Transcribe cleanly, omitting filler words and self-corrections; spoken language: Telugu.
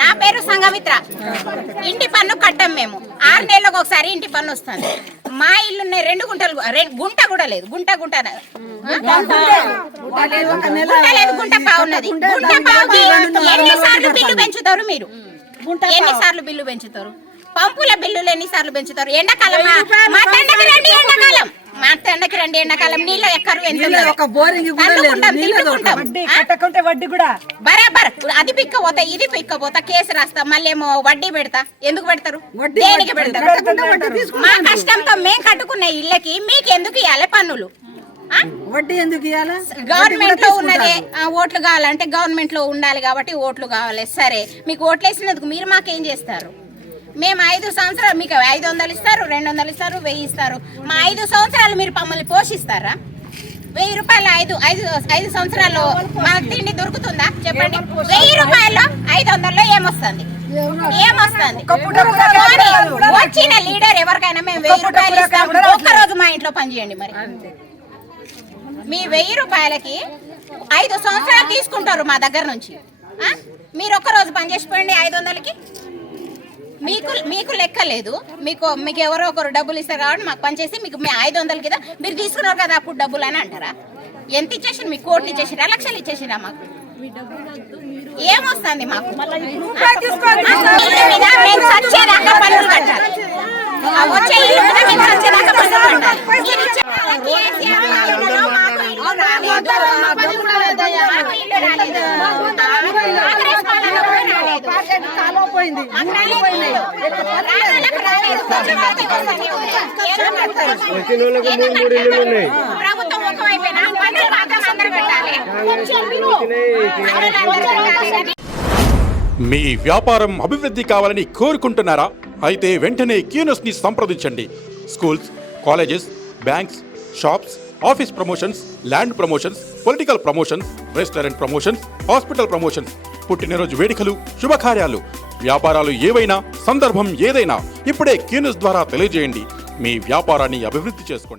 నా పేరు సంఘమిత్ర. ఇంటి పన్ను కట్టం మేము. 6 నెలలకు ఒకసారి ఇంటి పన్ను వస్తుంది. మా ఇల్లు 2 గుంటలు, గుంట కూడా లేదు. గుంట గుంట పావున్నది. గుంట పావుకి ఎన్నిసార్లు బిల్లు పెంచుతారు మీరు? ఎన్నిసార్లు బిల్లు పెంచుతారు? పంపుల బిల్లులు ఎన్నిసార్లు పెంచుతారు? ఎండాకాలం మా తండకి రండి, ఎండాకాలం మా తండకి రండి, ఎండాకాలం నీళ్ళు ఎక్కరు బరాబర్. అది పిక్కపోతా, ఇది పిక్కపోతా, కేసు రాస్తా, మళ్ళీ ఏమో వడ్డీ పెడతా. ఎందుకు పెడతారు? దేనికి పెడతారు? మా కష్టంతో మేము కట్టుకున్న ఇళ్ళకి మీకు ఎందుకు ఇవ్వాలి పన్నులు? వడ్డీ ఎందుకు ఇవ్వాలి? గవర్నమెంట్ లో ఉన్నదే ఓట్లు కావాలంటే గవర్నమెంట్ లో ఉండాలి కాబట్టి ఓట్లు కావాలి. సరే, మీకు ఓట్లు వేసినందుకు మీరు మాకేం చేస్తారు? మేము 5 సంవత్సరాలు మీకు 500 ఇస్తారు, 200 ఇస్తారు, 1000 ఇస్తారు. మా 5 సంవత్సరాలు మీరు మమ్మల్ని పోషిస్తారా? 1000 రూపాయలు 5 సంవత్సరాల్లో మాకు తిండి దొరుకుతుందా చెప్పండి? 1000 రూపాయల్లో 500లో ఏమొస్తుంది? వచ్చిన లీడర్ ఎవరికైనా మేము 1000 రూపాయలు ఇస్తాం, ఒక్కరోజు మా ఇంట్లో పని చేయండి. మరి మీ 1000 రూపాయలకి 5 సంవత్సరాలు తీసుకుంటారు మా దగ్గర నుంచి. మీరు ఒక్కరోజు పని చేసిపోయండి 500కి. మీకు లెక్క లేదు. మీకు ఎవరో ఒకరు డబ్బులు ఇస్తారు కాబట్టి మాకు పనిచేసి మీకు 500 కదా మీరు తీసుకున్నారు కదా అప్పుడు డబ్బులు అని అంటారా? ఎంత ఇచ్చేసి మీకు కోట్లు ఇచ్చేసిరా, లక్షలు ఇచ్చేసిరా? మాకు ఏమొస్తుంది? మాకు మేము సచ్చేదాకా పన్నులు కట్టాలి. వచ్చే ఇల్లు కూడా మేము సచ్చేదాకా పన్నులు కట్టాలి. ప్రభుత్వం ఒకవైపునా పన్నులు మాత్రం అందరూ కట్టాలి. మీ వ్యాపారం అభివృద్ధి కావాలని కోరుకుంటున్నారా? అయితే వెంటనే క్యూనస్ ని సంప్రదించండి. Schools, colleges, banks, shops, office promotions, land promotions, political promotions, restaurant promotions, hospital promotions, పుట్టినరోజు వేడుకలు, శుభకార్యాలు, వ్యాపారాలు ఏవైనా, సందర్భం ఏదైనా ఇప్పుడే క్యూనస్ ద్వారా తెలియజేయండి. మీ వ్యాపారాన్ని అభివృద్ధి చేసుకోండి.